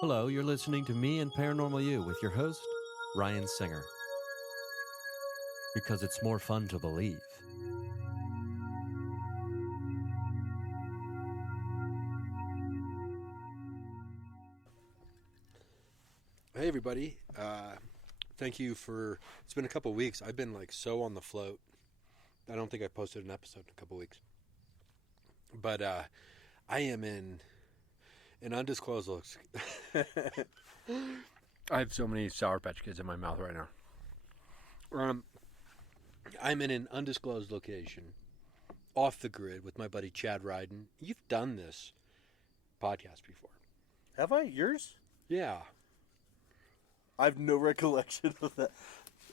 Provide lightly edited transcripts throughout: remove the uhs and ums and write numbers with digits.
Hello, you're listening to Me and Paranormal You with your host, Ryan Singer. Because it's more fun to believe. Hey everybody, thank you for, it's been a couple weeks. I've been like so on the float. I don't think I posted an episode in a couple weeks. But I am in an undisclosed looks. I have so many Sour Patch Kids in my mouth right now. I'm in an undisclosed location, off the grid with my buddy Chad Riden. You've done this podcast before. Have I? Yours? Yeah. I have no recollection of that.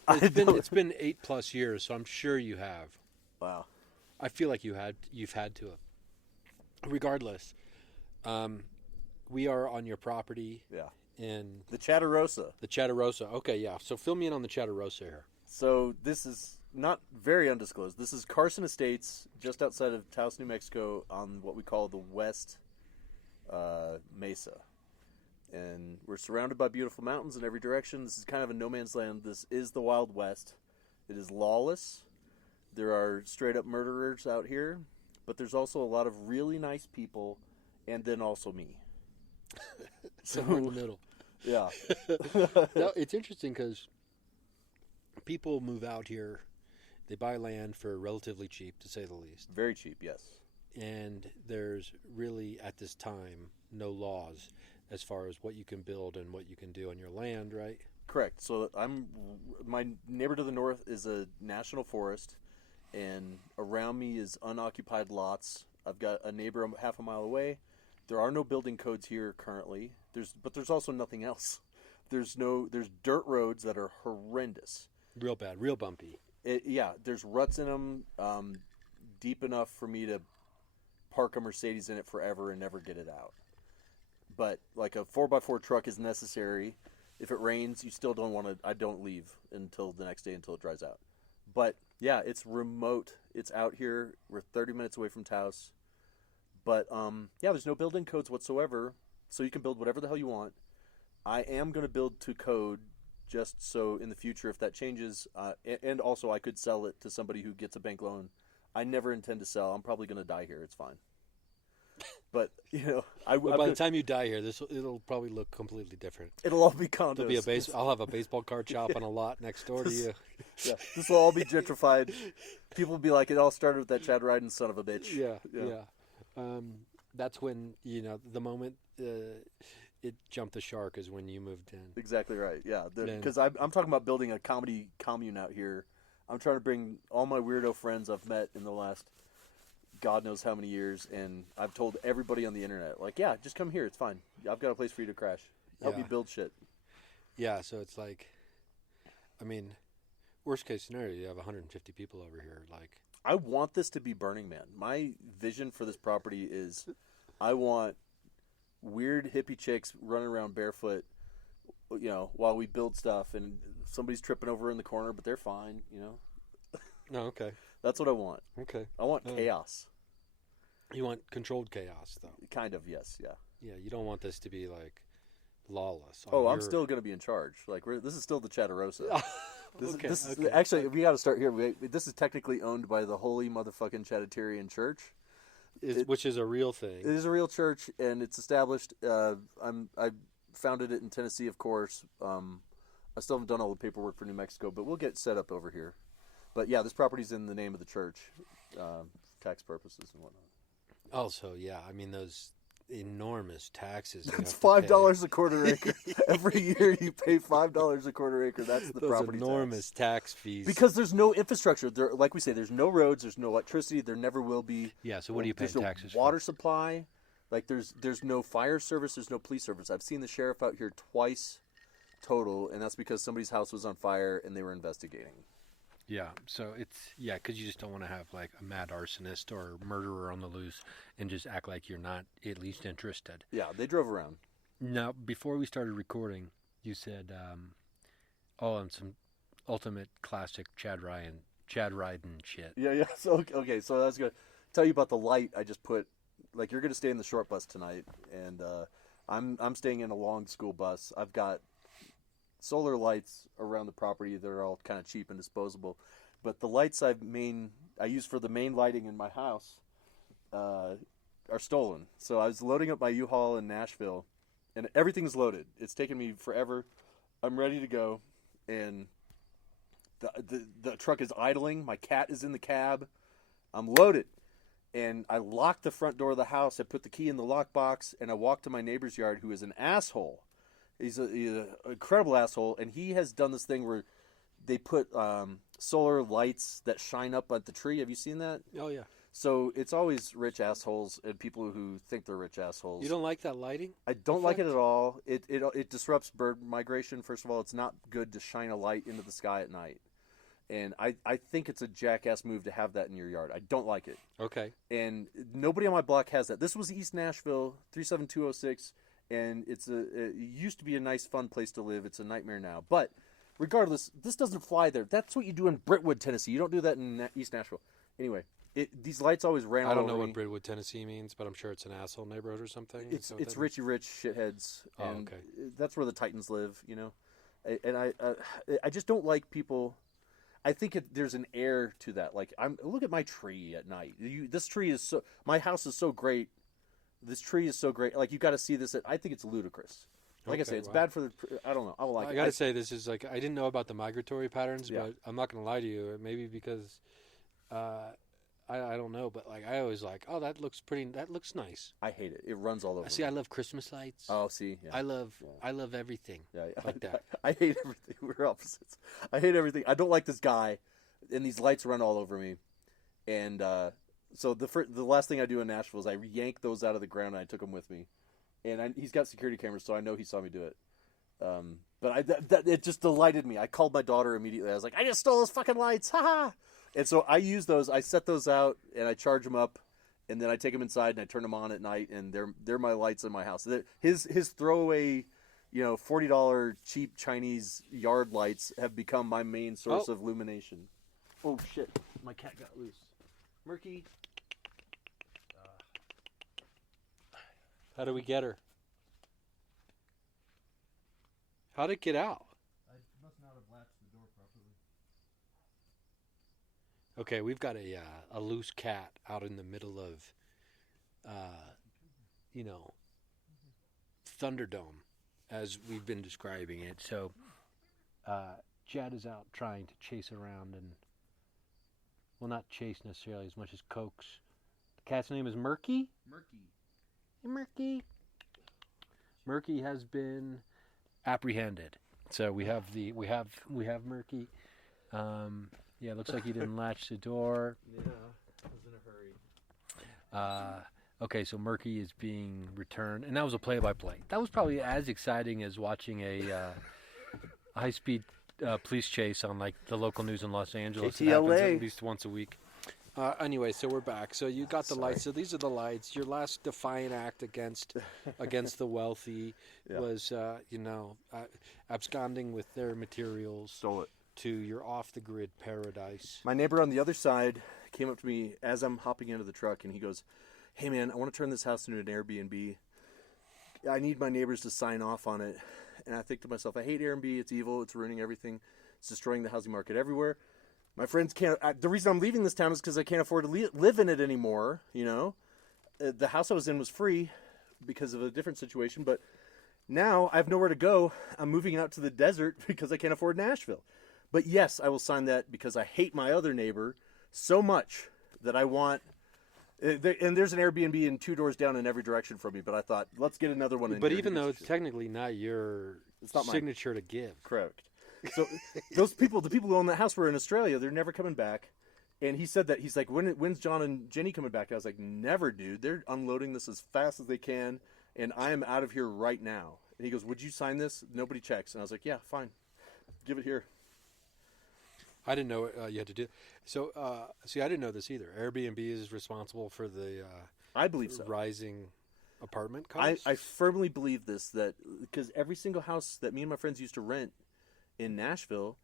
It's been 8+ years, so I'm sure you have. Wow. I feel like you've had to have. Regardless, we are on your property. Yeah. In the Chatterosa. The Chatterosa. Okay, yeah. So fill me in on the Chatterosa here. So this is not very undisclosed. This is Carson Estates, just outside of Taos, New Mexico, on what we call the West Mesa. And we're surrounded by beautiful mountains in every direction. This is kind of a no man's land. This is the Wild West. It is lawless. There are straight up murderers out here, but there's also a lot of really nice people, and then also me. So we're in the middle. Yeah. No, it's interesting because people move out here. They buy land for relatively cheap, to say the least. Very cheap, yes. And there's really, at this time, no laws as far as what you can build and what you can do on your land, right? Correct. So my neighbor to the north is a national forest, and around me is unoccupied lots. I've got a neighbor half a mile away. There are no building codes here currently. But there's also nothing else. There's dirt roads that are horrendous. Real bad, real bumpy. There's ruts in them, deep enough for me to park a Mercedes in it forever and never get it out. But like a 4x4 truck is necessary. If it rains, you still don't want to. I don't leave until the next day until it dries out. But yeah, it's remote. It's out here. We're 30 minutes away from Taos. But there's no building codes whatsoever, so you can build whatever the hell you want. I am going to build to code, just so in the future, if that changes, and also I could sell it to somebody who gets a bank loan. I never intend to sell. I'm probably going to die here. It's fine. But by the time you die here, it'll probably look completely different. It'll all be condos. I'll have a baseball card shop on a lot next door to you. Yeah, this will all be gentrified. People will be like, it all started with that Chad Riden son of a bitch. Yeah. That's when the moment it jumped the shark is when you moved in. Exactly right. Yeah, because I'm talking about building a comedy commune out here. I'm trying to bring all my weirdo friends I've met in the last God knows how many years, and I've told everybody on the internet, like, yeah, just come here, it's fine. I've got a place for you to crash. Help me build shit. Yeah, so it's like, I mean, worst case scenario, you have 150 people over here. Like, I want this to be Burning Man. My vision for this property is, I want weird hippie chicks running around barefoot, while we build stuff, and somebody's tripping over in the corner, but they're fine. No, okay. That's what I want. Okay. I want chaos. You want controlled chaos, though. Kind of, yes, yeah. Yeah, you don't want this to be like lawless. I'm still going to be in charge. Like this is still the Chatterosa. Okay. Actually, we got to start here. This is technically owned by the Holy Motherfucking Chattitarian Church, which is a real thing. It is a real church, and it's established. I founded it in Tennessee, of course. I still haven't done all the paperwork for New Mexico, but we'll get set up over here. But yeah, this property's in the name of the church, tax purposes and whatnot. Also, yeah, I mean those enormous taxes. It's $5 a quarter acre. Every year you pay $5 a quarter acre. That's the those property enormous tax fees. Because there's no infrastructure. There, like we say, there's no roads. There's no electricity. There never will be. Yeah. So what do you pay taxes for? Water supply. Like there's no fire service. There's no police service. I've seen the sheriff out here twice total, and that's because somebody's house was on fire and they were investigating. Yeah, so because you just don't want to have like a mad arsonist or murderer on the loose and just act like you're not at least interested. Yeah, they drove around. Now, before we started recording, you said, and some ultimate classic Chad Riden shit. Yeah. So okay, so I was gonna tell you about the light I just put. Like, you're gonna stay in the short bus tonight, and I'm staying in a long school bus. I've got solar lights around the property that are all kind of cheap and disposable, but the lights I use for the main lighting in my house are stolen. So I was loading up my U-Haul in Nashville, and everything's loaded. It's taken me forever. I'm ready to go, and the truck is idling. My cat is in the cab. I'm loaded. And I locked the front door of the house. I put the key in the lockbox, and I walked to my neighbor's yard, who is an asshole. He's an incredible asshole, and he has done this thing where they put solar lights that shine up at the tree. Have you seen that? Oh, yeah. So it's always rich assholes and people who think they're rich assholes. You don't like that lighting? I don't like it at all. It disrupts bird migration. First of all, it's not good to shine a light into the sky at night. And I think it's a jackass move to have that in your yard. I don't like it. Okay. And nobody on my block has that. This was East Nashville, 37206, and it used to be a nice, fun place to live. It's a nightmare now. But regardless, this doesn't fly there. That's what you do in Brentwood, Tennessee. You don't do that in East Nashville. Anyway, these lights always ran all over me. I don't know what Brentwood, Tennessee means, but I'm sure it's an asshole neighborhood or something. It's Richie Rich shitheads. And okay. That's where the Titans live, you know. And I just don't like people. I think there's an air to that. Like, look at my tree at night. This tree is so. My house is so great. This tree is so great. Like, you got to see this. I think it's ludicrous. Like I say, it's bad for the. I don't know. I don't like it. I got to say, this is like, I didn't know about the migratory patterns, Yeah. but I'm not going to lie to you. Maybe because, I don't know, but like I always like, oh, that looks nice. I hate it. It runs all over. See, I love Christmas lights. Oh, see, yeah. I love everything. Yeah, like that. I hate everything. We're opposites. I hate everything. I don't like this guy, and these lights run all over me. And so the last thing I do in Nashville is I yank those out of the ground and I took them with me. And he's got security cameras, so I know he saw me do it. But it just delighted me. I called my daughter immediately. I was like, I just stole those fucking lights, haha! And so I use those. I set those out and I charge them up, and then I take them inside and I turn them on at night, and they're my lights in my house. His throwaway, $40 cheap Chinese yard lights have become my main source of illumination. Oh shit! My cat got loose. Murky. How do we get her? How'd it get out? I must not have latched the door properly. Okay, we've got a loose cat out in the middle of, Thunderdome, as we've been describing it. So, Chad is out trying to chase around and, well, not chase necessarily as much as coax. The cat's name is Murky? Murky. Hey, Murky. Murky has been apprehended. So we have Murky. Yeah, it looks like he didn't latch the door. Yeah, I was in a hurry. Okay, so Murky is being returned, and that was a play-by-play. That was probably as exciting as watching a high-speed police chase on like the local news in Los Angeles. It happens at least once a week. Anyway, so we're back. So you got the lights. So these are the lights. Your last defiant act against the wealthy was, absconding with their materials. Stole it. To your off-the-grid paradise. My neighbor on the other side came up to me as I'm hopping into the truck, and he goes, "Hey, man, I want to turn this house into an Airbnb. I need my neighbors to sign off on it." And I think to myself, I hate Airbnb. It's evil. It's ruining everything. It's destroying the housing market everywhere. My friends can't. The reason I'm leaving this town is because I can't afford to live in it anymore. The house I was in was free because of a different situation, but now I have nowhere to go. I'm moving out to the desert because I can't afford Nashville. But yes, I will sign that because I hate my other neighbor so much that I want. And there's an Airbnb in 2 doors down in every direction from me. But I thought, let's get another one. But even though it's technically not your signature to give, correct. So the people who own that house were in Australia. They're never coming back. And he said that he's like, when's John and Jenny coming back? I was like, never, dude. They're unloading this as fast as they can, and I am out of here right now. And he goes, would you sign this? Nobody checks. And I was like, yeah, fine, give it here. I didn't know you had to do. So, I didn't know this either. Airbnb is responsible for the I believe so. Rising apartment costs. I firmly believe this, that because every single house that me and my friends used to rent in Nashville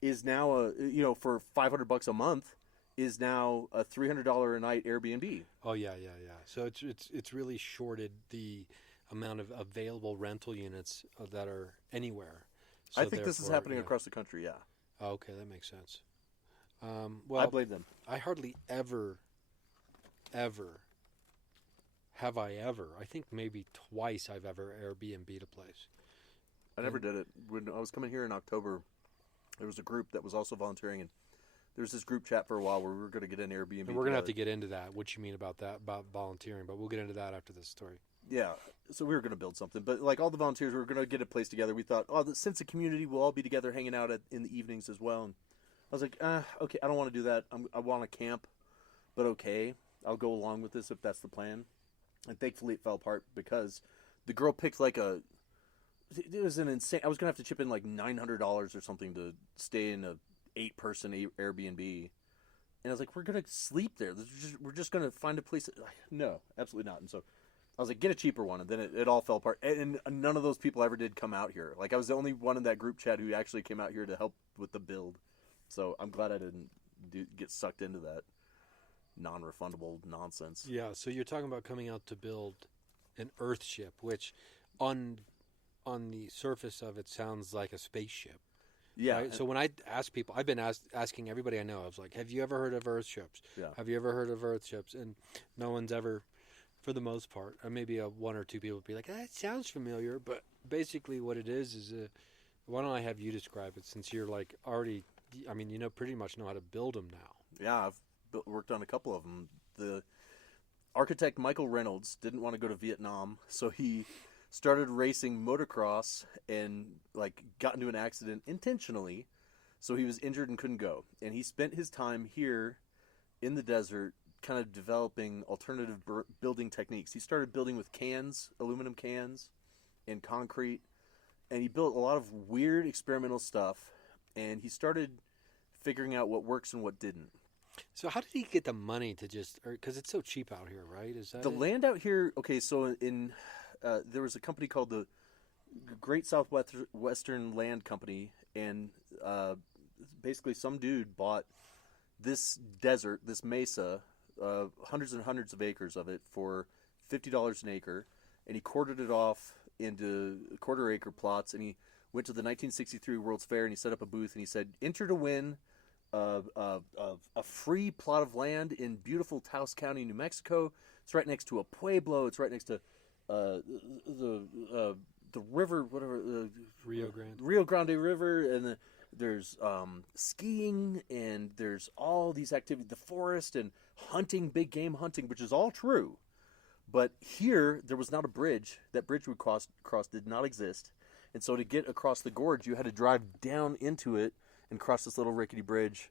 is now for $500 a month is now a $300 a night Airbnb. Oh yeah. So it's really shorted the amount of available rental units that are anywhere. I think this is happening across the country. Yeah. Oh, okay, that makes sense. I blame them. I hardly ever have I ever. I think maybe twice I've ever Airbnb'd a place. I never did it. When I was coming here in October, there was a group that was also volunteering, and there was this group chat for a while where we were going to get an Airbnb. And we're going to have to get into that, what you mean about that, about volunteering, but we'll get into that after this story. Yeah, so we were going to build something, but like all the volunteers, we were going to get a place together. We thought, the sense of community, we'll all be together hanging out in the evenings as well. And I was like, okay, I don't want to do that. I want to camp, but okay, I'll go along with this if that's the plan. And thankfully it fell apart because the girl picked it was an insane, I was going to have to chip in like $900 or something to stay in a 8-person Airbnb. And I was like, we're going to sleep there. We're just going to find a place. No, absolutely not. And so I was like, get a cheaper one. And then it all fell apart. And none of those people ever did come out here. Like, I was the only one in that group chat who actually came out here to help with the build. So I'm glad I didn't get sucked into that non-refundable nonsense. Yeah, so you're talking about coming out to build an Earthship, which on the surface of it sounds like a spaceship. Yeah. Right? So when I ask people, I've been asking everybody I know, I was like, have you ever heard of Earthships? Yeah. Have you ever heard of Earthships? And no one's ever, for the most part, or maybe one or two people would be like, that sounds familiar. But basically what it is why don't I have you describe it, since you're like already, I mean, pretty much know how to build them now. Yeah, I've worked on a couple of them. The architect Michael Reynolds didn't want to go to Vietnam, so he started racing motocross and got into an accident intentionally, so he was injured and couldn't go. And he spent his time here in the desert kind of developing alternative building techniques. He started building with cans, aluminum cans, and concrete, and he built a lot of weird experimental stuff, and he started figuring out what works and what didn't. So how did he get the money to because it's so cheap out here, right? Is that the land out here? Okay, so there was a company called the Great Southwestern Land Company, and basically some dude bought this desert, this mesa, hundreds and hundreds of acres of it for $50 an acre, and he quartered it off into quarter-acre plots, and he went to the 1963 World's Fair, and he set up a booth, and he said, enter to win a free plot of land in beautiful Taos County, New Mexico. It's right next to a pueblo. It's right next to the river, whatever, Rio Grande River, and there's skiing, and there's all these activities, the forest and hunting, big game hunting, which is all true. But here, there was not a bridge. That bridge we crossed did not exist. And so to get across the gorge, you had to drive down into it and cross this little rickety bridge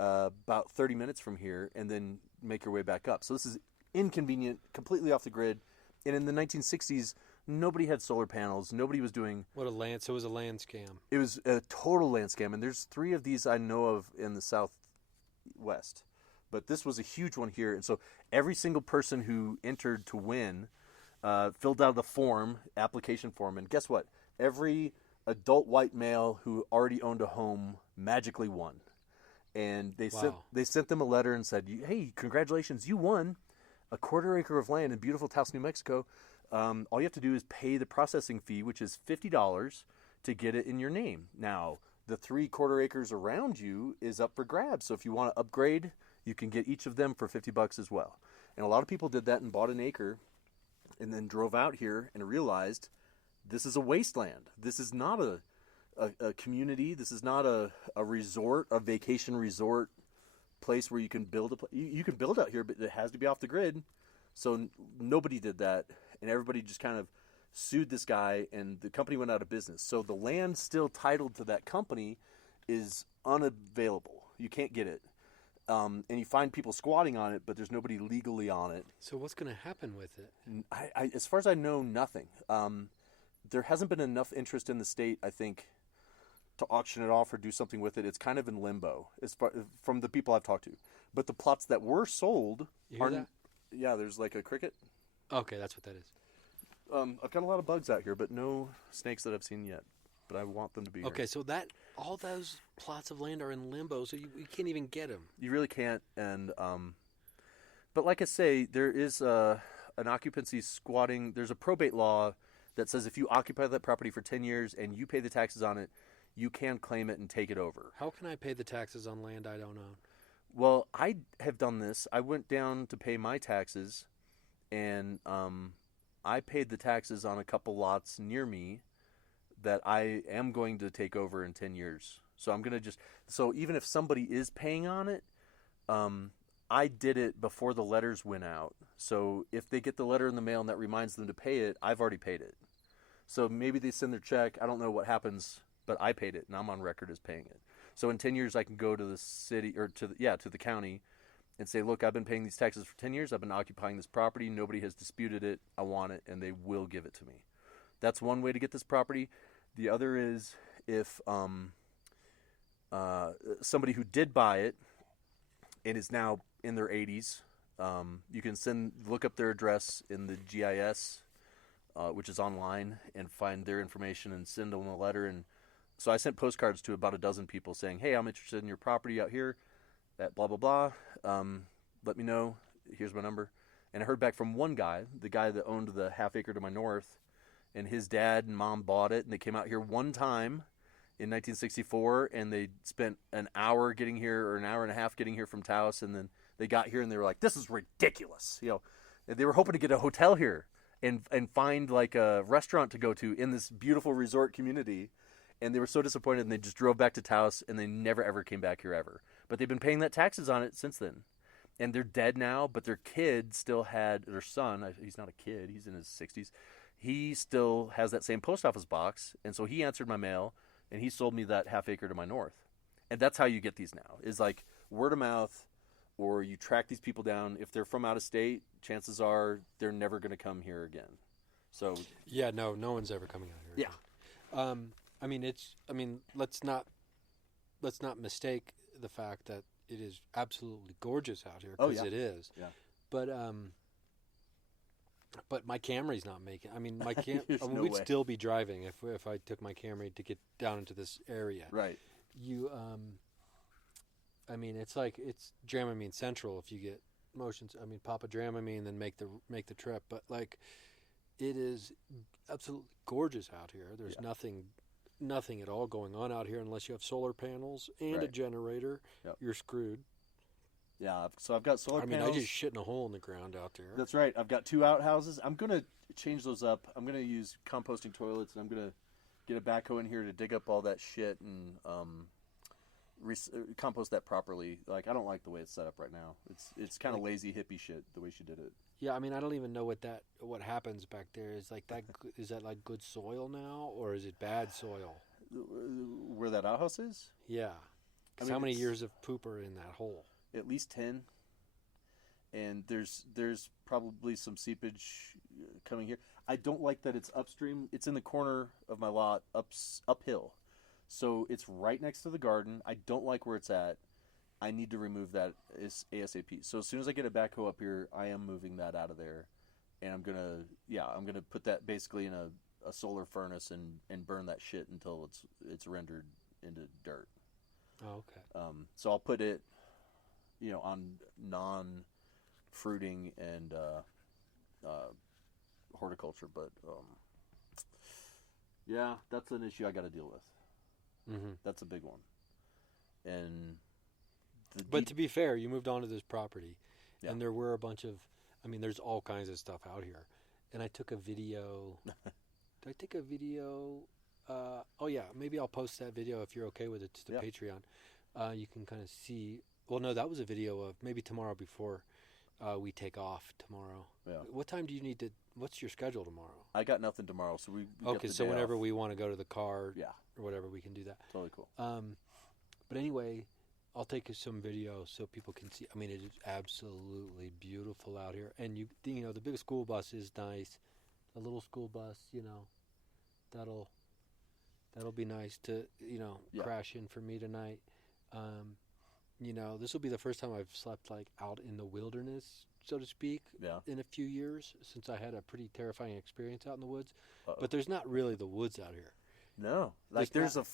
about 30 minutes from here, and then make your way back up. So this is inconvenient, completely off the grid. And in the 1960s, nobody had solar panels. Nobody was doing... So it was a land scam. It was a total land scam. And there's 3 of these I know of in the Southwest. But this was a huge one here. And so every single person who entered to win filled out the application form. And guess what? Every adult white male who already owned a home magically won. And they sent them a letter and said, hey, congratulations, you won a quarter acre of land in beautiful Taos, New Mexico. All you have to do is pay the processing fee, which is $50, to get it in your name. Now, the 3 quarter acres around you is up for grabs. So if you want to upgrade, you can get each of them for $50 as well. And a lot of people did that and bought an acre and then drove out here and realized this is a wasteland. This is not a community. This is not a resort, a vacation resort place where you can build you can build out here, but it has to be off the grid. So nobody did that, and everybody just kind of sued this guy, and the company went out of business. So the land still titled to that company is unavailable. You can't get it. And you find people squatting on it, but there's nobody legally on it. So what's going to happen with it? As far as I know, nothing. There hasn't been enough interest in the state, I think, to auction it off or do something with it. It's kind of in limbo from the people I've talked to. But the plots that were sold are... that? Yeah, there's like a cricket. Okay, that's what that is. I've got a lot of bugs out here, but no snakes that I've seen yet. But I want them to be Okay, here. so all those plots of land are in limbo, so you can't even get them. You really can't. And but like I say, there is a an occupancy squatting. There's a probate law that says if you occupy that property for 10 years and you pay the taxes on it, you can claim it and take it over. How can I pay the taxes on land I don't own? Well, I have done this. I went down to pay my taxes, and I paid the taxes on a couple lots near me that I am going to take over in 10 years. So I'm going to so even if somebody is paying on it, I did it before the letters went out. So if they get the letter in the mail and that reminds them to pay it, I've already paid it. So maybe they send their check. I don't know what happens, but I paid it, and I'm on record as paying it. So in 10 years, I can go to the city or to the county and say, look, I've been paying these taxes for 10 years. I've been occupying this property. Nobody has disputed it. I want it, and they will give it to me. That's one way to get this property. The other is if somebody who did buy it and is now in their 80s, you can look up their address in the GIS, which is online, and find their information and send them a letter. And so I sent postcards to about a dozen people saying, hey, I'm interested in your property out here at blah, blah, blah. Let me know. Here's my number. And I heard back from one guy, the guy that owned the half acre to my north, and his dad and mom bought it, and they came out here one time in 1964, and they spent an hour getting here, or an hour and a half getting here from Taos, and then they got here and they were like, this is ridiculous. They were hoping to get a hotel here and find like a restaurant to go to in this beautiful resort community. And they were so disappointed, and they just drove back to Taos, and they never, ever came back here ever. But they've been paying that taxes on it since then. And they're dead now, but their kid still had, their son, he's not a kid, he's in his 60s, he still has that same post office box. And so he answered my mail, and he sold me that half acre to my north. And that's how you get these now, is like word of mouth, or you track these people down. If they're from out of state, chances are they're never going to come here again. So yeah, no one's ever coming out here. Yeah. Let's not mistake the fact that it is absolutely gorgeous out here, because it is. Yeah. But my Camry's not making. We'd still be driving if I took my Camry to get down into this area. Right. It's Dramamine Central if you get motions. Papa Dramamine, then make the trip. But like, it is absolutely gorgeous out here. There's nothing at all going on out here unless you have solar panels and a generator. Yep. You're screwed. Yeah, so I've got solar panels. I just shit in a hole in the ground out there. That's right. I've got 2 outhouses. I'm going to change those up. I'm going to use composting toilets, and I'm going to get a backhoe in here to dig up all that shit and compost that properly. Like, I don't like the way it's set up right now. It's kind of lazy hippie shit the way she did it. Yeah, I don't even know what happens back there. Is like that? Is that like good soil now, or is it bad soil? Where that outhouse is? Yeah. How many years of poop are in that hole? At least 10. And there's probably some seepage coming here. I don't like that it's upstream. It's in the corner of my lot, uphill. So it's right next to the garden. I don't like where it's at. I need to remove that ASAP. So as soon as I get a backhoe up here, I am moving that out of there. And I'm gonna put that basically in a solar furnace and burn that shit until it's rendered into dirt. Oh, okay. So I'll put it, on non-fruiting and horticulture, but yeah, that's an issue I got to deal with. Mm-hmm. That's a big one. And but to be fair, you moved onto this property, yeah. And there were a bunch of, there's all kinds of stuff out here, and I took a video. Did I take a video? Oh yeah, maybe I'll post that video if you're okay with it to the Patreon. You can kind of see. Well, no, that was a video of maybe tomorrow before we take off tomorrow. Yeah. What time do you need to? What's your schedule tomorrow? I got nothing tomorrow, so we okay. So whenever we want to go to the car, or whatever, we can do that. Totally cool. But anyway, I'll take some video so people can see. It is absolutely beautiful out here, and the big school bus is nice. A little school bus, that'll be nice to crash in for me tonight. This will be the first time I've slept like out in the wilderness, so to speak, in a few years, since I had a pretty terrifying experience out in the woods. Uh-oh. But there's not really the woods out here. No, like there's a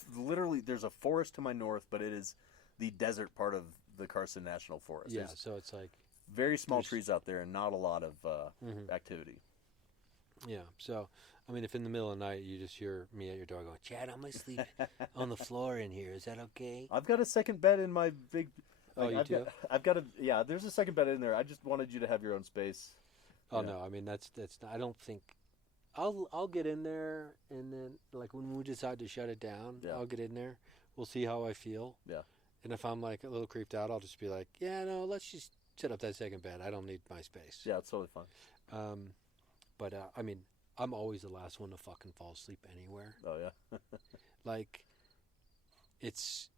forest to my north, but it is the desert part of the Carson National Forest. Yeah, so it's like very small There's- trees out there and not a lot of Mhm. activity. Yeah. So, I mean, if in the middle of the night you just hear me at your door going, Chad, I'm going to sleep on the floor in here. Is that okay? I've got a second bed in my big. Oh, you do? I've got a yeah. There's a second bed in there. I just wanted you to have your own space. Oh, Yeah. no. I mean, that's not, I don't think. I'll get in there, and then, like, when we decide to shut it down, Yeah. I'll get in there. We'll see how I feel. Yeah. And if I'm, like, a little creeped out, I'll just be like, yeah, no, let's just set up that second bed. I don't need my space. Yeah, it's totally fine. But, I mean, I'm always the last one to fucking fall asleep anywhere. Oh yeah. Like, it's,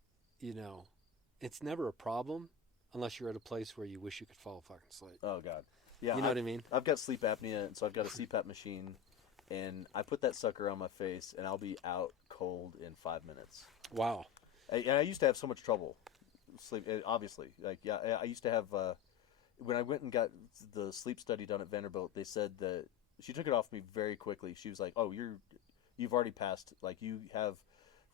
it's never a problem unless you're at a place where you wish you could fall fucking asleep. Oh god. Yeah. You know what I mean? I've got sleep apnea, and so I've got a CPAP machine, and I put that sucker on my face, and I'll be out cold in 5 minutes. Wow. And I used to have so much trouble sleep. Obviously, like I used to have. When I went and got the sleep study done at Vanderbilt, they said that she took it off me very quickly. She was like, "Oh, you've already passed. Like you have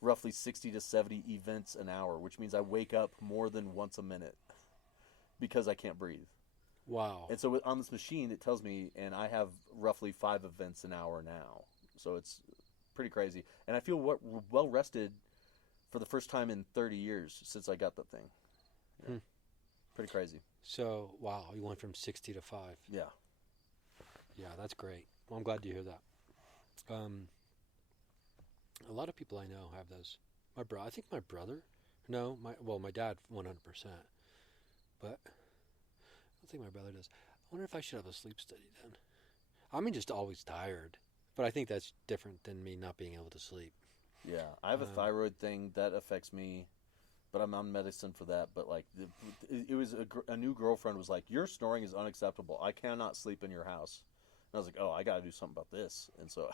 roughly 60 to 70 events an hour, which means I wake up more than once a minute because I can't breathe." Wow. And so on this machine, it tells me, and I have roughly 5 events an hour now. So it's pretty crazy. And I feel well rested for the first time in 30 years since I got the thing. Yeah. Pretty crazy. So, wow, you went from 60 to 5. Yeah. Yeah, that's great. Well, I'm glad to hear that. A lot of people I know have those. I think my brother. No, my dad 100%. But I don't think my brother does. I wonder if I should have a sleep study then. I'm just always tired. But I think that's different than me not being able to sleep. Yeah. I have a thyroid thing that affects me, but I'm on medicine for that. But like, it was a new girlfriend was like, "Your snoring is unacceptable. I cannot sleep in your house." And I was like, "Oh, I got to do something about this." And so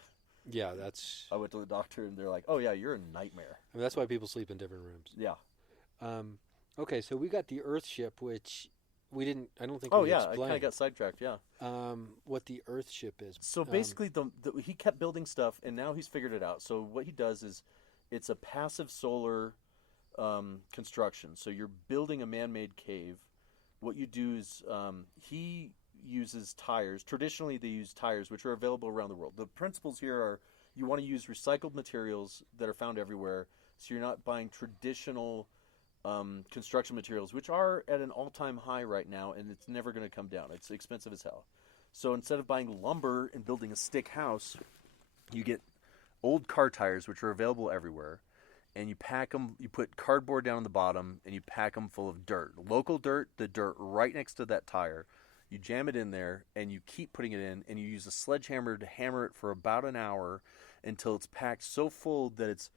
Yeah, that's. I went to the doctor, and they're like, "Oh yeah, you're a nightmare." I mean, that's why people sleep in different rooms. Yeah. Okay, so we got the Earthship, which we didn't. I don't think. Oh we yeah, I explained. kind of got sidetracked. Yeah. What the Earthship is. So basically, he kept building stuff, and now he's figured it out. So what he does is, it's a passive solar construction. So you're building a man-made cave. What you do is he uses tires. Traditionally, they use tires, which are available around the world. The principles here are you want to use recycled materials that are found everywhere. So you're not buying traditional construction materials, which are at an all-time high right now, and it's never going to come down. It's expensive as hell. So instead of buying lumber and building a stick house, you get old car tires, which are available everywhere, and you pack them. You put cardboard down on the bottom, and you pack them full of dirt, local dirt, the dirt right next to that tire. You jam it in there, and you keep putting it in, and you use a sledgehammer to hammer it for about an hour until it's packed so full that it's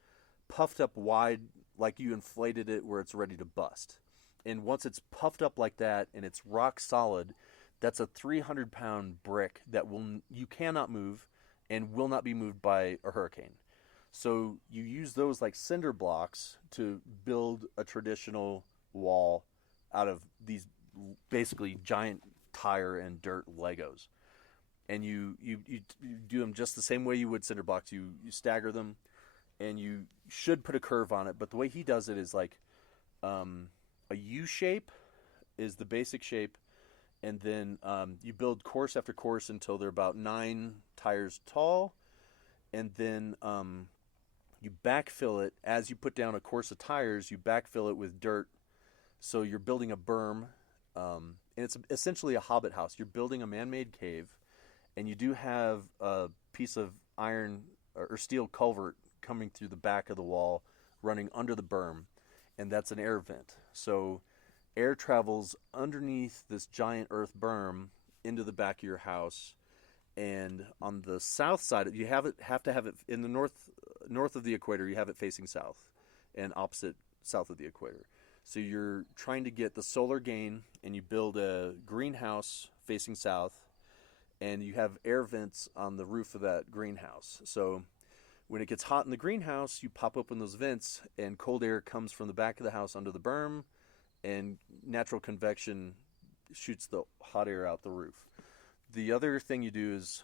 puffed up wide, like you inflated it where it's ready to bust. And once it's puffed up like that and it's rock solid, that's a 300-pound brick that you cannot move and will not be moved by a hurricane. So you use those like cinder blocks to build a traditional wall out of these basically giant tire and dirt Legos. And you do them just the same way you would cinder blocks. You stagger them, and you should put a curve on it. But the way he does it is like a U shape is the basic shape, and then you build course after course until they're about 9 tires tall, and then you backfill it as you put down a course of tires. You backfill it with dirt, so you're building a berm, and it's essentially a hobbit house. You're building a man-made cave, and you do have a piece of iron or steel culvert coming through the back of the wall, running under the berm, and that's an air vent. So air travels underneath this giant earth berm into the back of your house, and on the south side, you have to have it in the north of the equator. You have it facing south, and opposite south of the equator. So you're trying to get the solar gain, and you build a greenhouse facing south, and you have air vents on the roof of that greenhouse. So when it gets hot in the greenhouse, you pop open those vents, and cold air comes from the back of the house under the berm, and natural convection shoots the hot air out the roof. The other thing you do is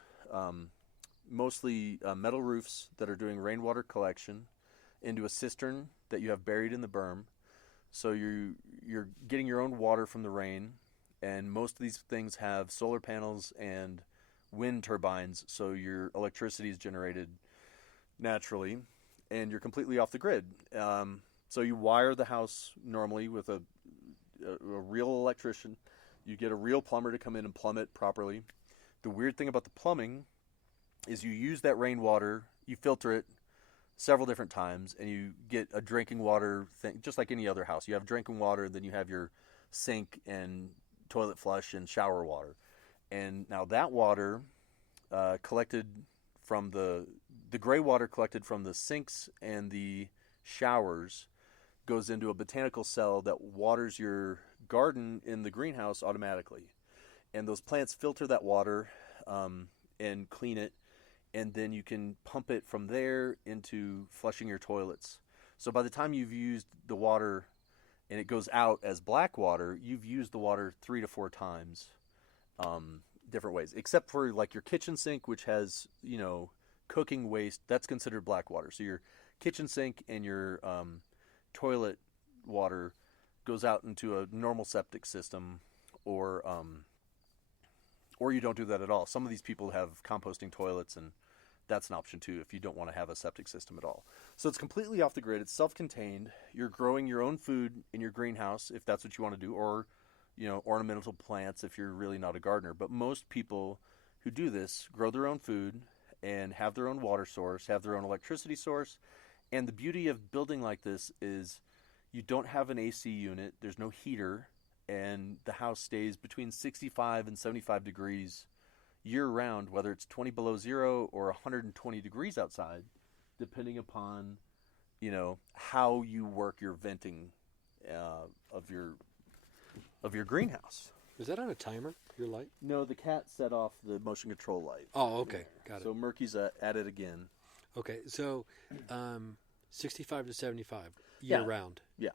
mostly metal roofs that are doing rainwater collection into a cistern that you have buried in the berm. So you're getting your own water from the rain, And most of these things have solar panels and wind turbines, so your electricity is generated naturally, and you're completely off the grid. So you wire the house normally with a real electrician. You get a real plumber to come in and plumb it properly. The weird thing about the plumbing is you use that rainwater, you filter it several different times, and you get a drinking water thing, just like any other house. You have drinking water, then you have your sink and toilet flush and shower water. And now that water collected from the gray water collected from the sinks and the showers goes into a botanical cell that waters your garden in the greenhouse automatically. And those plants filter that water and clean it, and then you can pump it from there into flushing your toilets. So by the time you've used the water and it goes out as black water, you've used the water 3 to 4 times different ways. Except for like your kitchen sink, which has, cooking waste, that's considered black water. So your kitchen sink and your toilet water goes out into a normal septic system, or you don't do that at all. Some of these people have composting toilets, and that's an option too if you don't want to have a septic system at all. So it's completely off the grid. It's self-contained. You're growing your own food in your greenhouse if that's what you want to do, or ornamental plants if you're really not a gardener. But most people who do this grow their own food and have their own water source, have their own electricity source. And the beauty of building like this is you don't have an AC unit. There's no heater, and the house stays between 65 and 75 degrees year-round, whether it's 20 below zero or 120 degrees outside, depending upon, how you work your venting of your greenhouse. Is that on a timer, your light? No, the cat set off the motion control light. Oh, okay. Got it. So Murky's at it again. Okay, so 65 to 75 year-round. Yeah.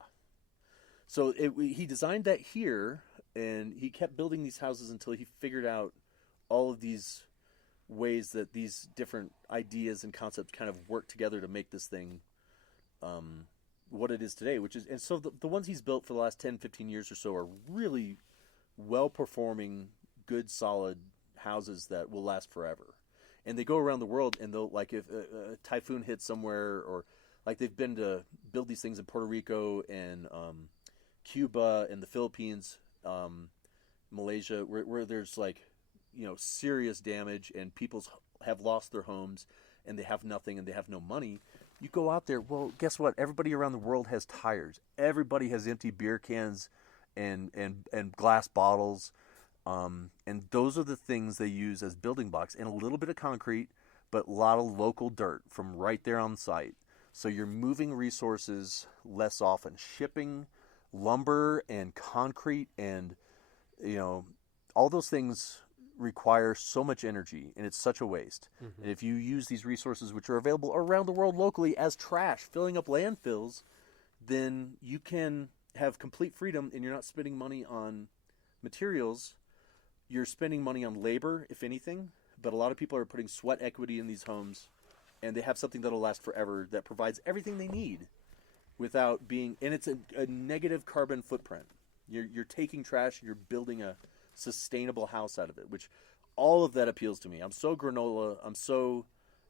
So he designed that here, and he kept building these houses until he figured out all of these ways that these different ideas and concepts kind of work together to make this thing what it is today, and so the ones he's built for the last 10, 15 years or so are really well-performing, good, solid houses that will last forever. And they go around the world, and they'll, like, if a typhoon hits somewhere, or like they've been to build these things in Puerto Rico and Cuba and the Philippines, Malaysia, where there's serious damage and people have lost their homes and they have nothing and they have no money. You go out there, well, guess what? Everybody around the world has tires. Everybody has empty beer cans and glass bottles. And those are the things they use as building blocks, and a little bit of concrete, but a lot of local dirt from right there on site. So you're moving resources less often. Shipping lumber and concrete and, all those things require so much energy, and it's such a waste. Mm-hmm. And if you use these resources, which are available around the world locally, as trash, filling up landfills, then you can have complete freedom, and you're not spending money on materials. You're spending money on labor, if anything, but a lot of people are putting sweat equity in these homes, and they have something that'll last forever that provides everything they need without being, and it's a negative carbon footprint. You're taking trash and you're building a sustainable house out of it, which all of that appeals to me. I'm so granola. I'm so,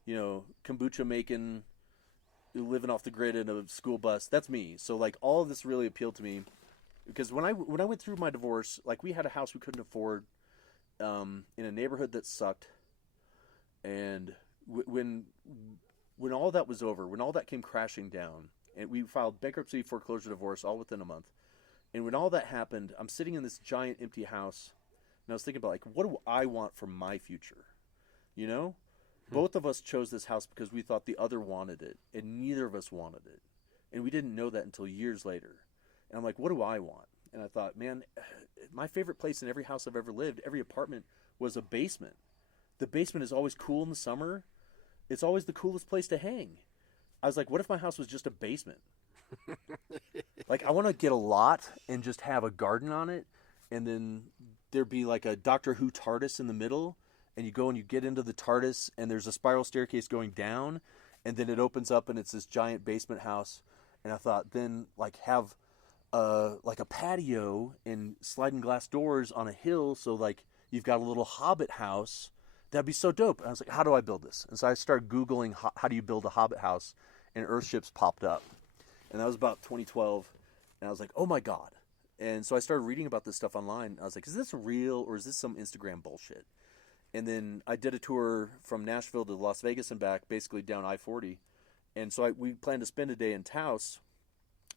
kombucha making, living off the grid in a school bus. That's me. So all of this really appealed to me, because when I went through my divorce, we had a house we couldn't afford, in a neighborhood that sucked, and when all that was over, when all that came crashing down, and we filed bankruptcy, foreclosure, divorce all within a month. And when all that happened, I'm sitting in this giant empty house, and I was thinking about, what do I want for my future? Both of us chose this house because we thought the other wanted it, and neither of us wanted it. And we didn't know that until years later. And I'm like, what do I want? And I thought, man, my favorite place in every house I've ever lived, every apartment, was a basement. The basement is always cool in the summer. It's always the coolest place to hang. I was like, what if my house was just a basement? I want to get a lot and just have a garden on it, and then there'd be a Doctor Who TARDIS in the middle, and you go and you get into the TARDIS, and there's a spiral staircase going down, and then it opens up and it's this giant basement house. And I thought, then have like a patio and sliding glass doors on a hill, so like you've got a little hobbit house. That'd be so dope. And I was like, how do I build this? And so I started Googling how do you build a hobbit house, and Earthships popped up. And that was about 2012. And I was like, oh my God. And so I started reading about this stuff online. I was like, is this real or is this some Instagram bullshit? And then I did a tour from Nashville to Las Vegas and back, basically down I-40. And so we planned to spend a day in Taos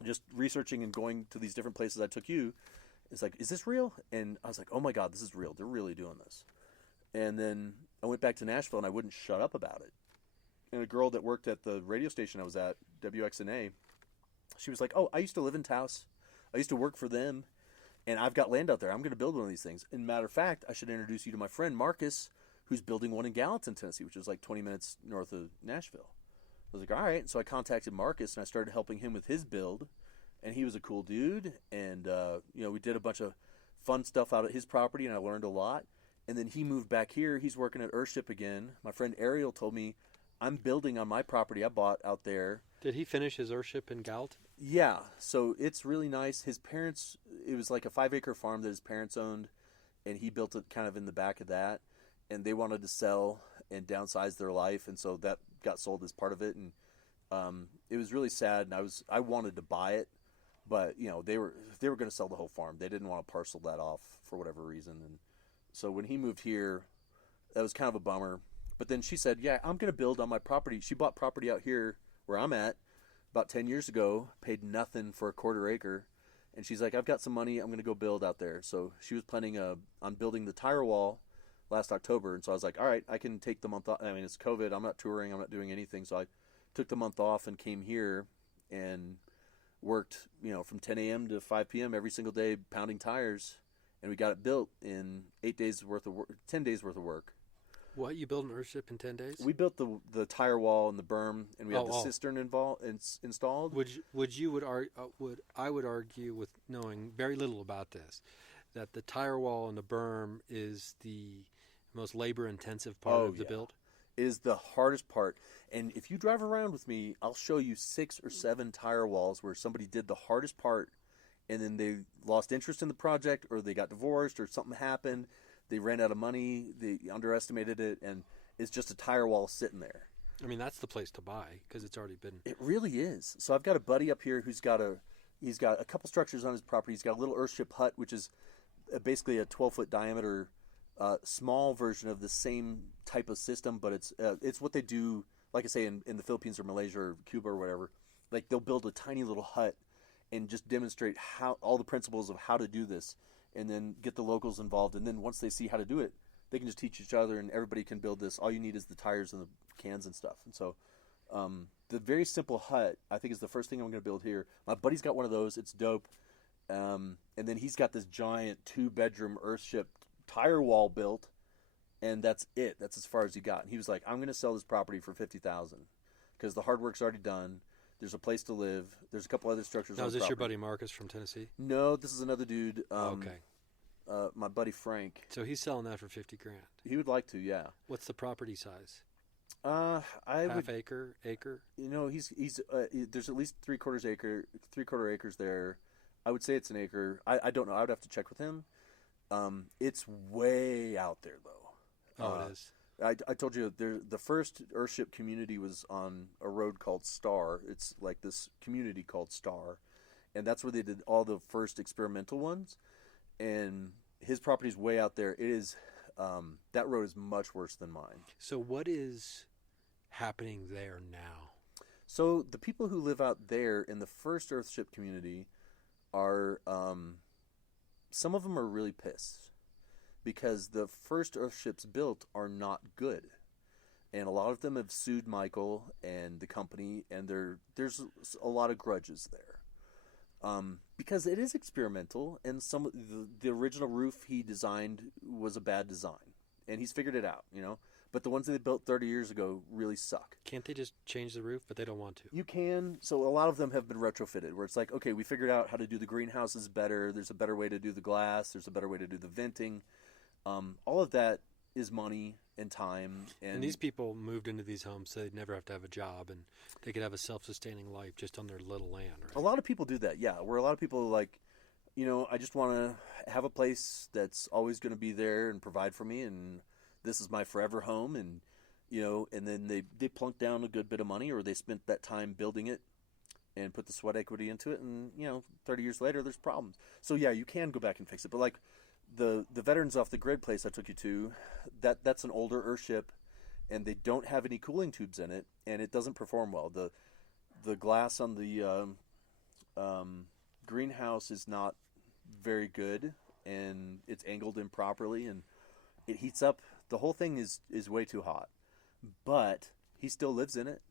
just researching and going to these different places I took you. It's like, is this real? And I was like, oh my God, this is real. They're really doing this. And then I went back to Nashville and I wouldn't shut up about it. And a girl that worked at the radio station I was at, WXNA, she was like, oh, I used to live in Taos. I used to work for them. And I've got land out there. I'm going to build one of these things. And matter of fact, I should introduce you to my friend Marcus, who's building one in Gallatin, Tennessee, which is like 20 minutes north of Nashville. I was like, all right. So I contacted Marcus and I started helping him with his build. And he was a cool dude. And, we did a bunch of fun stuff out at his property and I learned a lot. And then he moved back here. He's working at Earthship again. My friend Ariel told me, I'm building on my property I bought out there. Did he finish his Earthship in Gallatin? Yeah. So it's really nice. His parents, it was like a 5-acre farm that his parents owned. And he built it kind of in the back of that. And they wanted to sell and downsize their life. And so that got sold as part of it. And it was really sad. And I wanted to buy it. But, they were going to sell the whole farm. They didn't want to parcel that off for whatever reason. And so when he moved here, that was kind of a bummer. But then she said, yeah, I'm going to build on my property. She bought property out here where I'm at about 10 years ago, paid nothing for a 1/4 acre. And she's like, I've got some money. I'm going to go build out there. So she was planning on building the tire wall last October. And so I was like, all right, I can take the month off. I mean, it's COVID. I'm not touring. I'm not doing anything. So I took the month off and came here and worked, from 10 a.m. to 5 p.m. every single day pounding tires. And we got it built in 8 days worth of work, 10 days worth of work. What, you built an Earthship in 10 days? We built the tire wall and the berm, and we had the cistern installed. I would argue, with knowing very little about this, that the tire wall and the berm is the most labor-intensive part of the build? It is the hardest part. And if you drive around with me, I'll show you 6 or 7 tire walls where somebody did the hardest part, and then they lost interest in the project, or they got divorced, or something happened. They ran out of money. They underestimated it, and it's just a tire wall sitting there. I mean, that's the place to buy because it's already been. It really is. So I've got a buddy up here who's got he's got a couple structures on his property. He's got a little Earthship hut, which is basically a 12-foot diameter, small version of the same type of system, but it's what they do. Like I say, in the Philippines or Malaysia or Cuba or whatever, like they'll build a tiny little hut and just demonstrate how all the principles of how to do this, and then get the locals involved. And then once they see how to do it, they can just teach each other, and everybody can build this. All you need is the tires and the cans and stuff. And so the very simple hut, I think, is the first thing I'm going to build here. My buddy's got one of those. It's dope. And then he's got this giant 2-bedroom Earthship tire wall built, and that's it. That's as far as he got. And he was like, I'm going to sell this property for $50,000 because the hard work's already done. There's a place to live. There's a couple other structures. Now, on is this property. your buddy Marcus from Tennessee? No, this is another dude. Okay. My buddy Frank. So he's selling that for $50,000. He would like to, yeah. What's the property size? Half acre. He's there's at least 3/4 acres there. I would say it's an acre. I don't know. I would have to check with him. It's way out there though. Oh, it is. I told you the first Earthship community was on a road called Star. It's like this community called Star, and that's where they did all the first experimental ones. And his property's way out there. It is that road is much worse than mine. So what is happening there now? So the people who live out there in the first Earthship community are some of them are really pissed because the first Earthships built are not good, and a lot of them have sued Michael and the company, and there's a lot of grudges there. Because it is experimental, and the original roof he designed was a bad design, and he's figured it out, But the ones that they built 30 years ago really suck. Can't they just change the roof? But they don't want to. You can. So a lot of them have been retrofitted, where it's like, okay, we figured out how to do the greenhouses better. There's a better way to do the glass. There's a better way to do the venting. All of that is money and time. And these people moved into these homes so they'd never have to have a job, and they could have a self-sustaining life just on their little land, right? A lot of people do that, yeah. Where a lot of people are like, I just want to have a place that's always going to be there and provide for me, and this is my forever home, and and then they plunk down a good bit of money, or they spent that time building it and put the sweat equity into it, and 30 years later there's problems. So yeah, you can go back and fix it. But like the Veterans Off the Grid place I took you to, that's an older Earthship, and they don't have any cooling tubes in it, and it doesn't perform well. The glass on the greenhouse is not very good, and it's angled improperly, and it heats up. The whole thing is way too hot. But he still lives in it.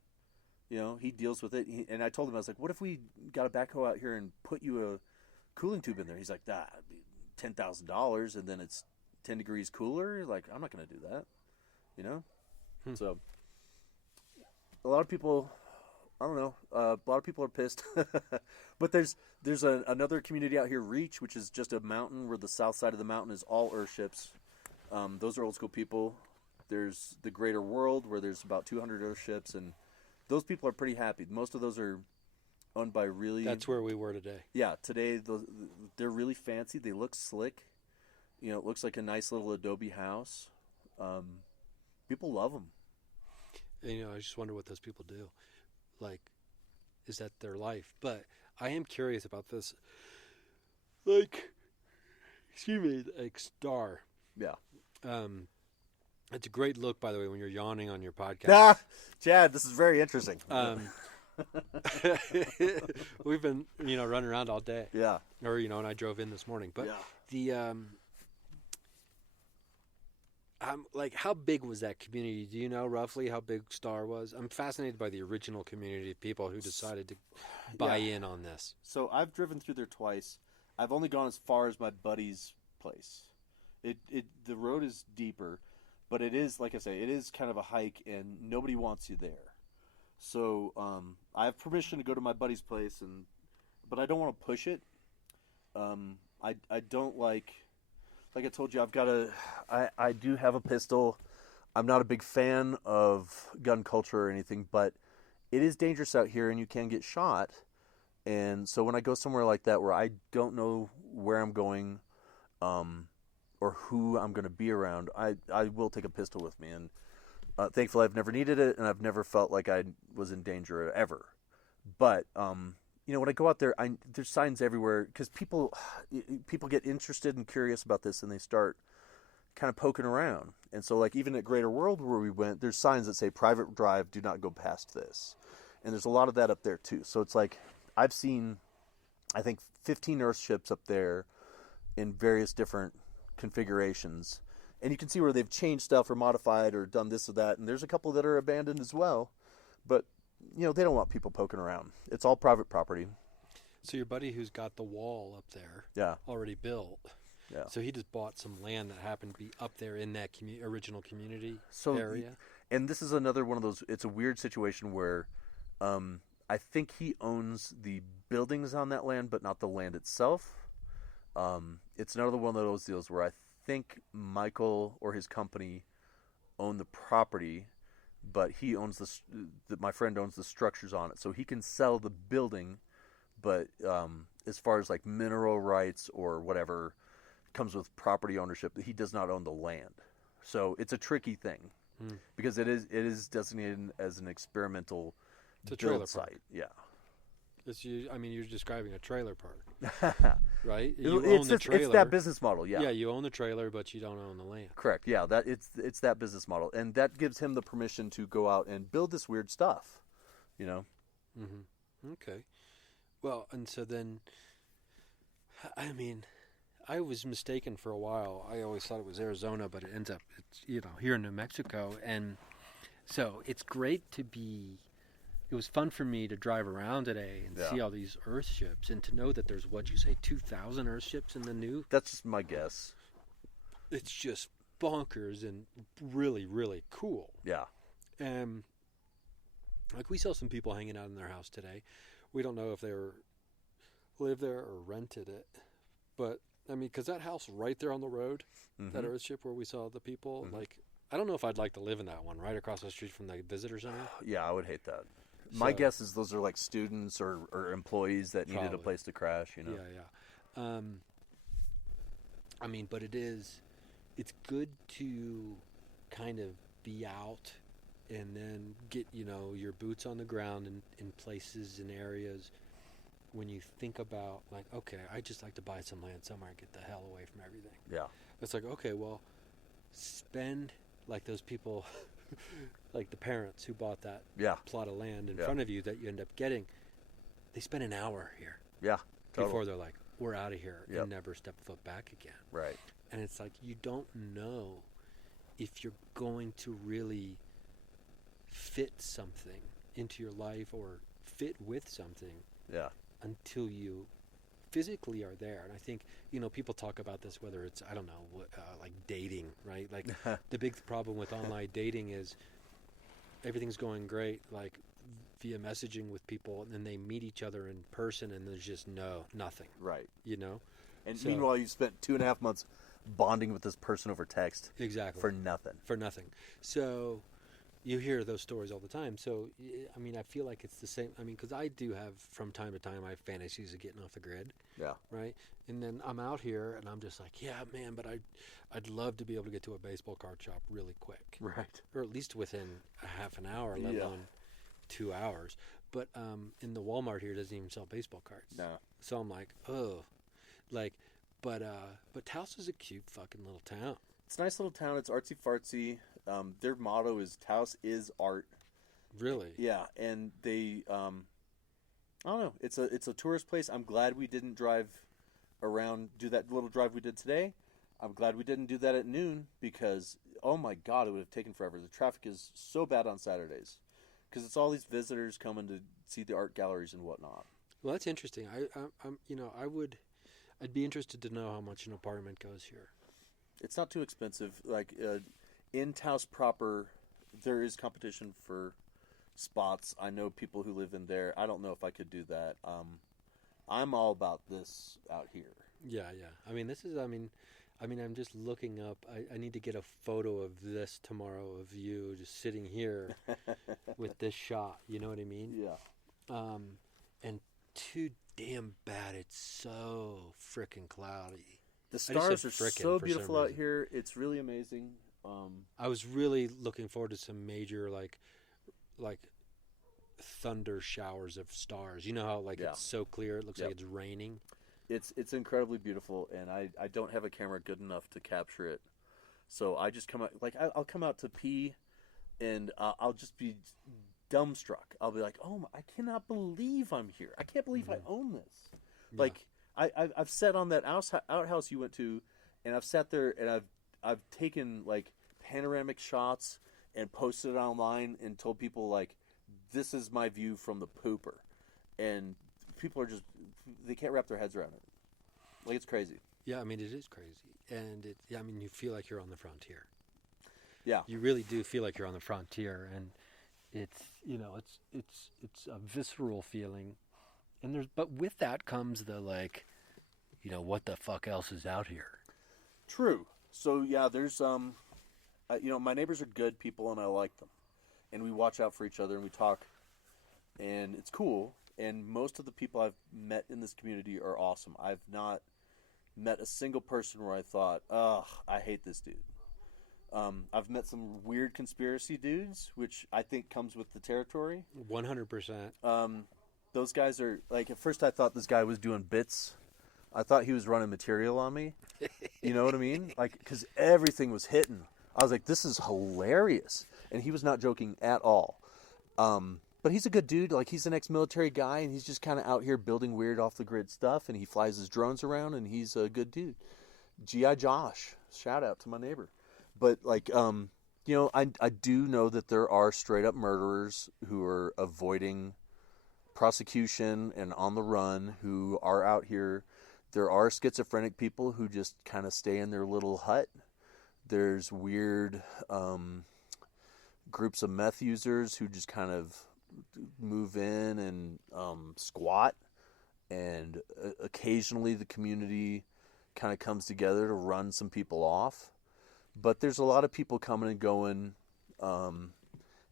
He deals with it. And I told him, I was like, what if we got a backhoe out here and put you a cooling tube in there? He's like, that'd be $10,000, and then it's 10 degrees cooler. Like, I'm not going to do that. So a lot of people, I don't know, a lot of people are pissed. But there's another community out here, Reach, which is just a mountain where the south side of the mountain is all Earthships. Those are old school people. There's the Greater World, where there's about 200 Earthships, and those people are pretty happy. Most of those are owned by really... That's where we were today. Yeah, today they're really fancy. They look slick. It looks like a nice little adobe house. People love them. And, I just wonder what those people do. Like, is that their life? But I am curious about this. Like, excuse me, like Star. Yeah. It's a great look, by the way, when you're yawning on your podcast. Chad, this is very interesting. We've been, running around all day. Yeah. Or, and I drove in this morning. But like, how big was that community? Do you know roughly how big Star was? I'm fascinated by the original community of people who decided to buy in on this. So I've driven through there twice. I've only gone as far as my buddy's place. The road is deeper, but it is, like I say, it is kind of a hike, and nobody wants you there. So I have permission to go to my buddy's place, but I don't want to push it. I don't like I told you, I do have a pistol. I'm not a big fan of gun culture or anything, but it is dangerous out here, and you can get shot. And so when I go somewhere like that where I don't know where I'm going, or who I'm going to be around, I will take a pistol with me. And thankfully, I've never needed it, and I've never felt like I was in danger ever. But when I go out there, there's signs everywhere, because people get interested and curious about this, and they start kind of poking around. And so, like, even at Greater World where we went, there's signs that say private drive, do not go past this. And there's a lot of that up there too. So it's like, I've seen, I think, 15 Earthships up there in various different configurations, and you can see where they've changed stuff or modified or done this or that, and there's a couple that are abandoned as well, but they don't want people poking around. It's all private property. So your buddy who's got the wall up there already built, so he just bought some land that happened to be up there in that original community area. And this is another one of those, it's a weird situation where I think he owns the buildings on that land, but not the land itself. It's another one of those deals where I think Michael or his company own the property, but he owns my friend owns the structures on it, so he can sell the building. But as far as like mineral rights or whatever comes with property ownership, he does not own the land. So it's a tricky thing because it is designated as an experimental build site. Yeah. You're describing a trailer park, right? You own the trailer. It's that business model, yeah. Yeah, you own the trailer, but you don't own the land. Correct. Yeah, it's that business model, and that gives him the permission to go out and build this weird stuff, Mm-hmm. Okay. Well, and so then, I was mistaken for a while. I always thought it was Arizona, but it ends up it's here in New Mexico, and so it's great to be. It was fun for me to drive around today and see all these Earthships, and to know that there's, what'd you say, 2,000 Earthships in the new? That's just my guess. It's just bonkers and really, really cool. Yeah. Like, we saw some people hanging out in their house today. We don't know if they live there or rented it, but I mean, because that house right there on the road, that Earthship where we saw the people, like, I don't know if I'd like to live in that one right across the street from the visitor center. Yeah, I would hate that. My guess is those are like students or employees that needed a place to crash, you know? Yeah. I mean, but it's good to kind of be out and then get, your boots on the ground in places and areas when you think about, like, okay, I just like to buy some land somewhere and get the hell away from everything. Yeah. It's like, okay, well, spend like those people, like the parents who bought that plot of land in front of you that you end up getting. They spend an hour here. Yeah. Totally. Before they're like, we're out of here and never step foot back again. Right. And it's like, you don't know if you're going to really fit something into your life or fit with something until you physically are there. And I think, people talk about this, whether it's, I don't know, like dating, right? Like the big problem with online dating is everything's going great, like via messaging with people, and then they meet each other in person and there's just nothing. Right. And meanwhile, you spent 2.5 months bonding with this person over text. Exactly. For nothing. So you hear those stories all the time. So, I mean, I feel like it's the same. I mean, because I do have, from time to time, I have fantasies of getting off the grid. Yeah. Right? And then I'm out here, and I'm just like, yeah, man, but I'd love to be able to get to a baseball card shop really quick. Right. Or at least within a half an hour, let alone 2 hours. But in the Walmart here, doesn't even sell baseball cards. No. So I'm like, oh. Like, but Taos is a cute fucking little town. It's a nice little town. It's artsy-fartsy. Their motto is Taos is art. Really? Yeah, and they, I don't know. It's a tourist place. I'm glad we didn't drive around, do that little drive we did today. I'm glad we didn't do that at noon because, oh my God, it would have taken forever. The traffic is so bad on Saturdays because it's all these visitors coming to see the art galleries and whatnot. Well, that's interesting. I'd be interested to know how much an apartment goes here. It's not too expensive. Like in Taos proper, there is competition for spots. I know people who live in there. I don't know if I could do that. I'm all about this out here. Yeah. I mean, I'm just looking up. I need to get a photo of this tomorrow of you just sitting here with this shot. You know what I mean? Yeah. And too damn bad. It's so freaking cloudy. The stars are so beautiful out here. It's really amazing. I was really looking forward to some major like thunder showers of stars. You know how it's so clear it looks like it's raining. It's incredibly beautiful, and I don't have a camera good enough to capture it. So I just come out I'll come out to pee, and I'll just be dumbstruck. I'll be like, oh, I cannot believe I'm here. I can't believe I own this. Yeah. Like I've sat on that outhouse you went to, and I've sat there and I've taken like panoramic shots and posted it online and told people like, this is my view from the pooper, and people are they can't wrap their heads around it. Like, it's crazy. Yeah, I mean, it is crazy, and you feel like you're on the frontier. Yeah, you really do feel like you're on the frontier, and it's it's a visceral feeling, and but with that comes the what the fuck else is out here? True. So yeah, there's my neighbors are good people and I like them, and we watch out for each other and we talk, and it's cool. And most of the people I've met in this community are awesome. I've not met a single person where I thought, ugh, I hate this dude. I've met some weird conspiracy dudes, which I think comes with the territory. 100%. Those guys are, at first I thought this guy was doing bits. I thought he was running material on me. You know what I mean? Because everything was hitting. I was like, this is hilarious. And he was not joking at all. But he's a good dude. He's an ex-military guy, and he's just kind of out here building weird off-the-grid stuff, and he flies his drones around, and he's a good dude. G.I. Josh. Shout out to my neighbor. But, I do know that there are straight-up murderers who are avoiding prosecution and on the run, who are out here. There are schizophrenic people who just kind of stay in their little hut. There's weird groups of meth users who just kind of move in and squat, and occasionally the community kind of comes together to run some people off. But there's a lot of people coming and going, and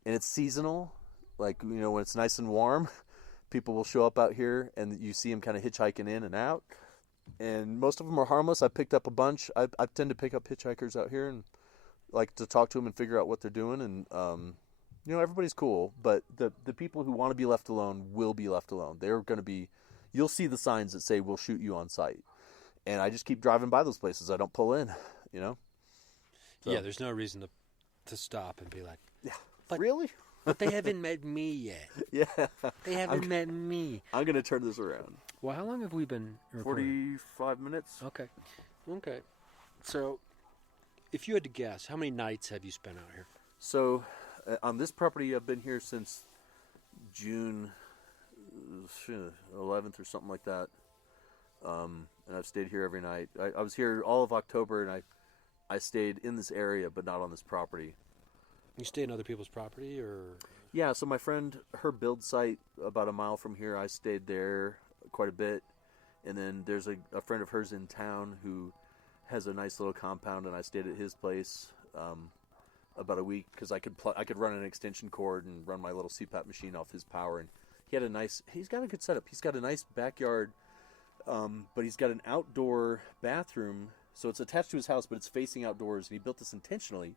it's seasonal. Like, when it's nice and warm, people will show up out here, and you see them kind of hitchhiking in and out. And most of them are harmless. I picked up a bunch. I tend to pick up hitchhikers out here and like to talk to them and figure out what they're doing. And, everybody's cool. But the people who want to be left alone will be left alone. They're going to be, you'll see the signs that say, we'll shoot you on sight. And I just keep driving by those places. I don't pull in, So. Yeah, there's no reason to stop and be like, yeah, but, really? But they haven't met me yet. Yeah. They haven't met me. I'm going to turn this around. Well, how long have we been recording? 45 minutes. Okay. So, if you had to guess, how many nights have you spent out here? So, on this property, I've been here since June 11th or something like that. And I've stayed here every night. I was here all of October, and I stayed in this area, but not on this property. You stay in other people's property, or? Yeah, so my friend, her build site about a mile from here, I stayed there quite a bit. And then there's a friend of hers in town who has a nice little compound, and I stayed at his place about a week because I could run an extension cord and run my little CPAP machine off his power. And he's got a good setup. He's got a nice backyard, but he's got an outdoor bathroom. So it's attached to his house, but it's facing outdoors, and he built this intentionally.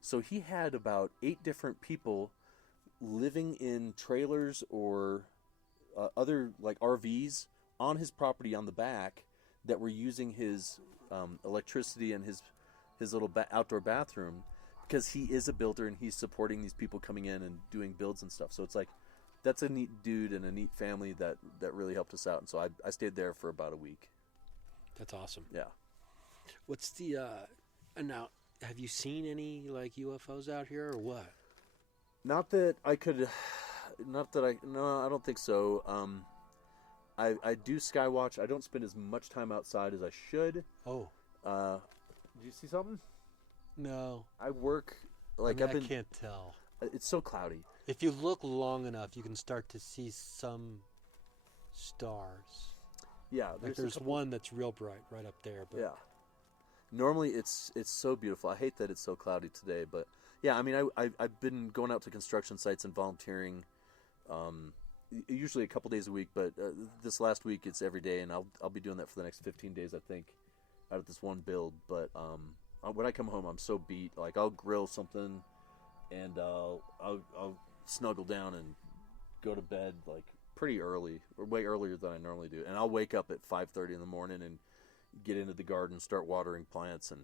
So he had about 8 different people living in trailers or other like RVs on his property on the back that were using his electricity and his little outdoor bathroom because he is a builder and he's supporting these people coming in and doing builds and stuff. So it's like that's a neat dude and a neat family that really helped us out. And so I stayed there for about a week. That's awesome. Yeah. What's the now? Have you seen any like UFOs out here or what? No, I don't think so. I do skywatch. I don't spend as much time outside as I should. Oh. Did you see something? No. I work like I can't tell. It's so cloudy. If you look long enough, you can start to see some stars. Yeah, there's one that's real bright right up there. But yeah. Normally it's so beautiful. I hate that it's so cloudy today, but yeah, I mean, I've been going out to construction sites and volunteering, usually a couple days a week, but this last week it's every day, and I'll be doing that for the next 15 days, I think, out of this one build. But when I come home, I'm so beat. Like I'll grill something, and I'll snuggle down and go to bed like pretty early, or way earlier than I normally do, and I'll wake up at 5:30 in the morning and get into the garden, start watering plants and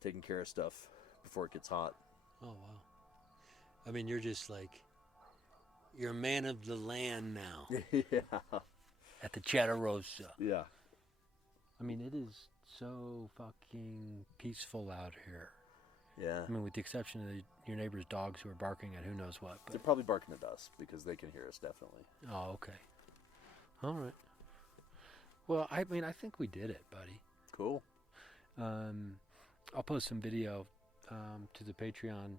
taking care of stuff before it gets hot. Oh, wow. I mean, you're just like, you're a man of the land now. Yeah. At the Chatterosa. Yeah. I mean, it is so fucking peaceful out here. Yeah. I mean, with the exception of your neighbor's dogs who are barking at who knows what. But they're probably barking at us because they can hear us, definitely. Oh, okay. All right. Well, I mean, I think we did it, buddy. Cool. I'll post some video to the Patreon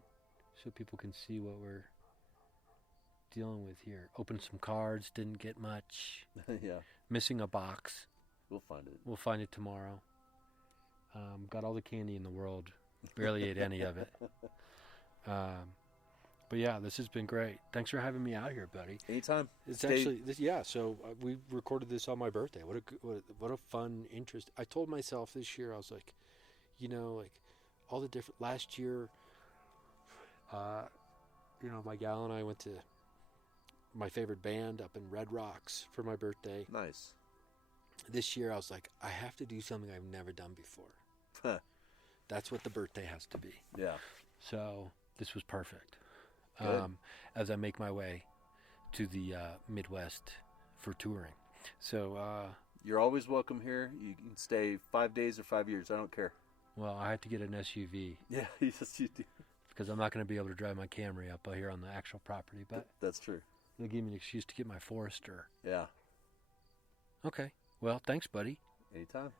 so people can see what we're dealing with here. Opened some cards, didn't get much. Yeah. Missing a box. We'll find it. We'll find it tomorrow. Got all the candy in the world. Barely ate any of it. But yeah, this has been great. Thanks for having me out here, buddy. Anytime. It's actually yeah. So we recorded this on my birthday. What a fun interest. I told myself this year I was like, like all the different. Last year, my gal and I went to my favorite band up in Red Rocks for my birthday. Nice. This year I was like, I have to do something I've never done before. Huh. That's what the birthday has to be. Yeah. So this was perfect. Good. As I make my way to the Midwest for touring. So you're always welcome here. You can stay 5 days or 5 years. I don't care. Well, I have to get an SUV. Yeah, yes, you do. Because I'm not going to be able to drive my Camry up here on the actual property. But that's true. It'll give me an excuse to get my Forester. Yeah. Okay. Well, thanks, buddy. Anytime.